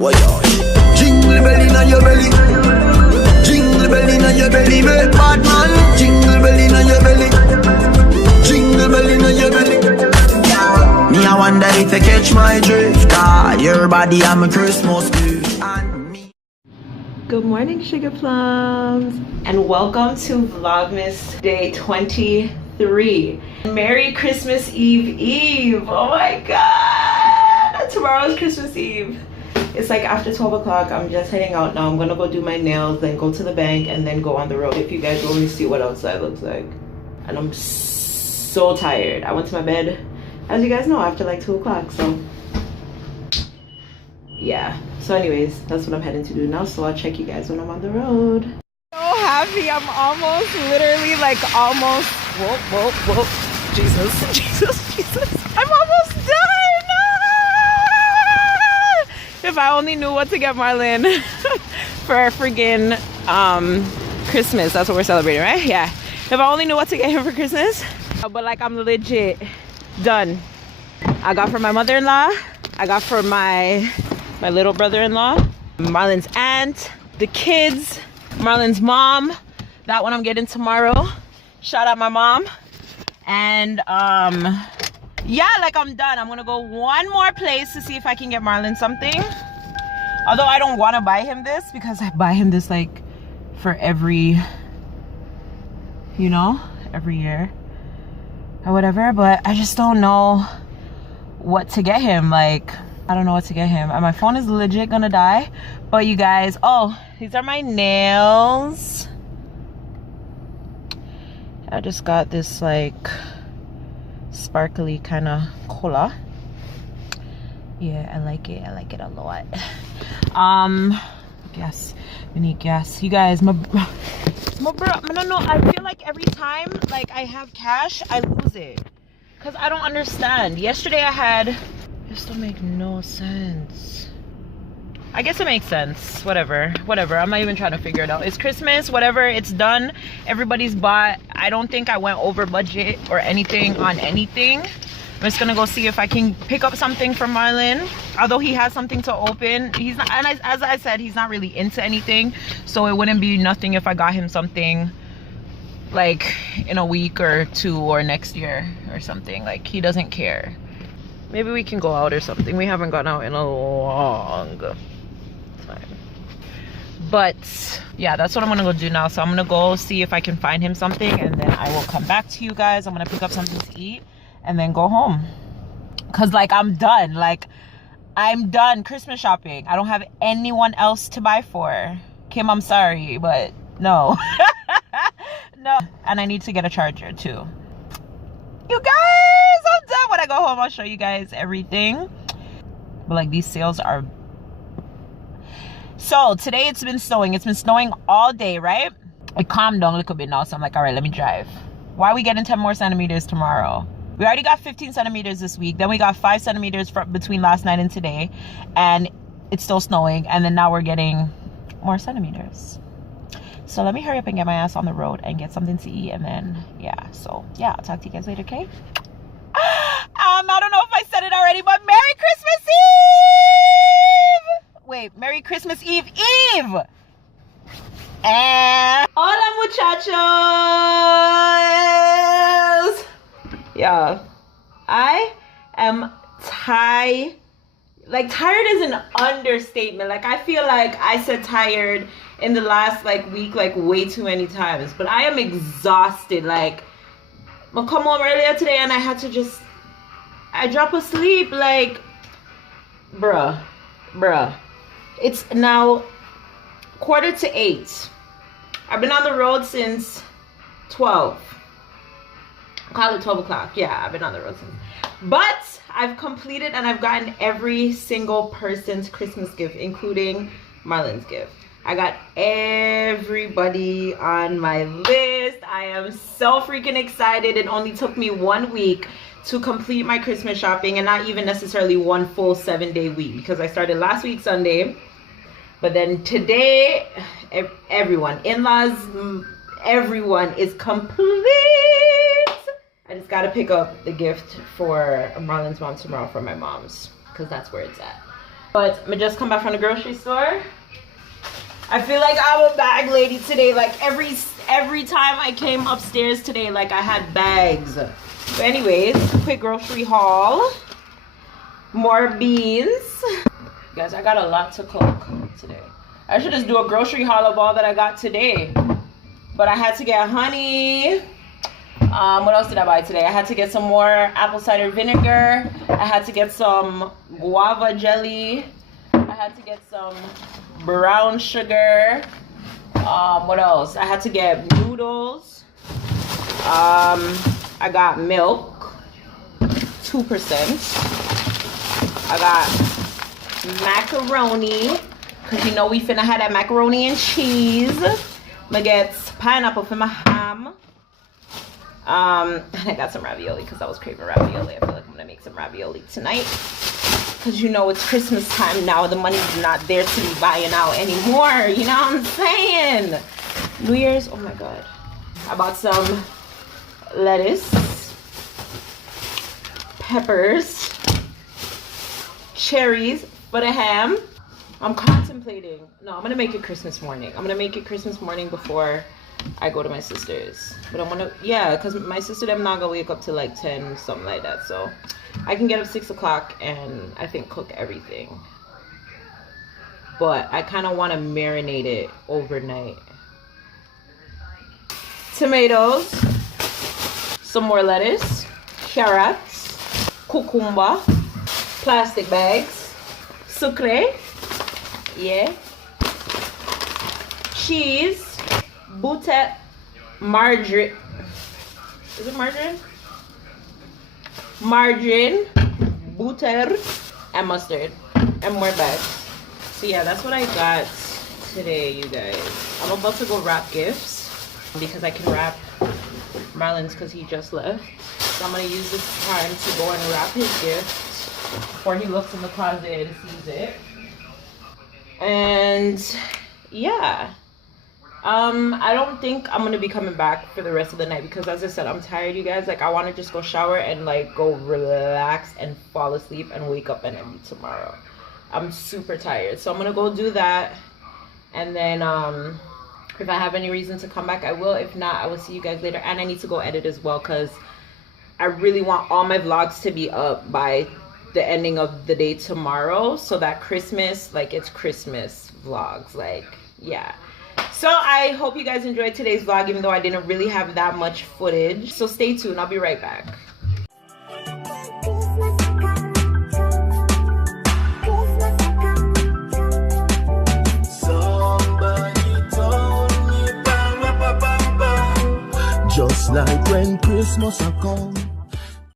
Why jingle bell inna your belly, jingle bell inna your belly, make bad man. Jingle bell inna your belly, jingle bell inna your belly. Me I wonder if you catch my drift. Your body I'm a Christmas gift. Good morning, sugar plums, and welcome to Vlogmas day 23. Merry Christmas Eve. Oh my god, tomorrow's Christmas Eve. It's like after 12 o'clock. I'm just heading out now. I'm gonna go do my nails, then go to the bank, and then go on the road. If you guys will only see what outside looks like. And I'm so tired. I went to my bed, as you guys know, after like 2 o'clock, so yeah. So anyways, that's what I'm heading to do now, so I'll check you guys when I'm on the road. So happy. I'm almost, literally like almost, whoa, Jesus, I'm almost done. If I only knew what to get Marlon for friggin' Christmas. That's what we're celebrating, right? Yeah. If I only knew what to get him for Christmas. But like, I'm legit done. I got for my mother-in-law, I got for my little brother-in-law, Marlon's aunt, the kids, Marlon's mom. That one I'm getting tomorrow. Shout out my mom. And yeah, like I'm done. I'm gonna go one more place to see if I can get Marlon something. Although I don't want to buy him this, because I buy him this like for every, you know, every year or whatever. But I just don't know what to get him. Like, I don't know what to get him, and my phone is legit gonna die. But you guys, oh, these are my nails. I just got this like sparkly kind of cola. Yeah, I like it a lot. Gas, we need gas. You guys, my bro, I don't know, I feel like every time like I have cash, I lose it, because I don't understand. Yesterday I had, this don't make no sense. I guess it makes sense. Whatever. I'm not even trying to figure it out. It's Christmas, whatever, it's done. Everybody's bought. I don't think I went over budget or anything on anything. I'm just gonna go see if I can pick up something from Marlon. Although he has something to open. He's not, and as I said, he's not really into anything. So it wouldn't be nothing if I got him something like in a week or two or next year or something. Like, he doesn't care. Maybe we can go out or something. We haven't gone out in a long time. But yeah, that's what I'm gonna go do now. So I'm gonna go see if I can find him something, and then I will come back to you guys. I'm gonna pick up something to eat and then go home, because like I'm done. Like, I'm done Christmas shopping. I don't have anyone else to buy for. Kim, I'm sorry, but no. No. And I need to get a charger too. You guys, I'm done. When I go home, I'll show you guys everything. But like, these sales are, so today it's been snowing. It's been snowing all day, right? It calmed down a little bit now, so I'm like, all right, let me drive. Why are we getting 10 more centimeters tomorrow? We already got 15 centimeters this week. Then we got 5 centimeters between last night and today, and it's still snowing. And then now we're getting more centimeters. So let me hurry up and get my ass on the road and get something to eat, and then yeah. So yeah, I'll talk to you guys later, okay? I don't know if I said it already, but Merry Christmas Eve! Wait, Merry Christmas Eve. And hola, muchachos! Yeah, I am tired. Like, tired is an understatement. Like, I feel like I said tired in the last like week like way too many times, but I am exhausted. Like, I come home earlier today and I had to just, I drop asleep. Like, bruh, it's now 7:45. I've been on the road since 12. Call it 12 o'clock. Yeah, I've been on the road since. But I've completed and I've gotten every single person's Christmas gift, including Marlon's gift. I got everybody on my list. I am so freaking excited. It only took me 1 week to complete my Christmas shopping, and not even necessarily one full 7-day week, because I started last week Sunday. But then today, everyone, in-laws, everyone is complete. I just gotta pick up the gift for Marlon's mom tomorrow from my mom's, because that's where it's at. But I just come back from the grocery store. I feel like I'm a bag lady today. Like every time I came upstairs today, like I had bags. But anyways, quick grocery haul. More beans. Guys, I got a lot to cook today. I should just do a grocery haul of all that I got today. But I had to get honey. What else did I buy today? I had to get some more apple cider vinegar. I had to get some guava jelly. I had to get some brown sugar. What else? I had to get noodles. I got milk, 2%. I got macaroni, because you know we finna have that macaroni and cheese. I'm gonna get pineapple for my ham. And I got some ravioli because I was craving ravioli. I feel like I'm gonna make some ravioli tonight, because you know it's Christmas time now. The money's not there to be buying out anymore. You know what I'm saying? New Year's, oh my god. I bought some lettuce, peppers, cherries for the ham. I'm contemplating. No, I'm gonna make it Christmas morning. I'm gonna make it Christmas morning before I go to my sister's. But I'm gonna, yeah, because my sister them not gonna wake up till like 10, something like that. So I can get up 6 o'clock and I think cook everything. But I kind of want to marinate it overnight. Tomatoes, some more lettuce, carrots, cucumber, plastic bags, sucre, yeah, cheese, butter, margarine. Is it margarine? Margarine, butter, and mustard, and more bags. So yeah, that's what I got today, you guys. I'm about to go wrap gifts because I can wrap Marlon's because he just left. So I'm gonna use this time to go and wrap his gift before he looks in the closet and sees it. And yeah. I don't think I'm gonna be coming back for the rest of the night because, as I said, I'm tired, you guys. Like, I want to just go shower and like go relax and fall asleep and wake up and end tomorrow. I'm super tired, so I'm gonna go do that, and then if I have any reason to come back, I will. If not, I will see you guys later. And I need to go edit as well because I really want all my vlogs to be up by the ending of the day tomorrow, so that Christmas, like, it's Christmas vlogs, like, yeah. So I hope you guys enjoyed today's vlog, even though I didn't really have that much footage. So stay tuned, I'll be right back. Just like when Christmas a come.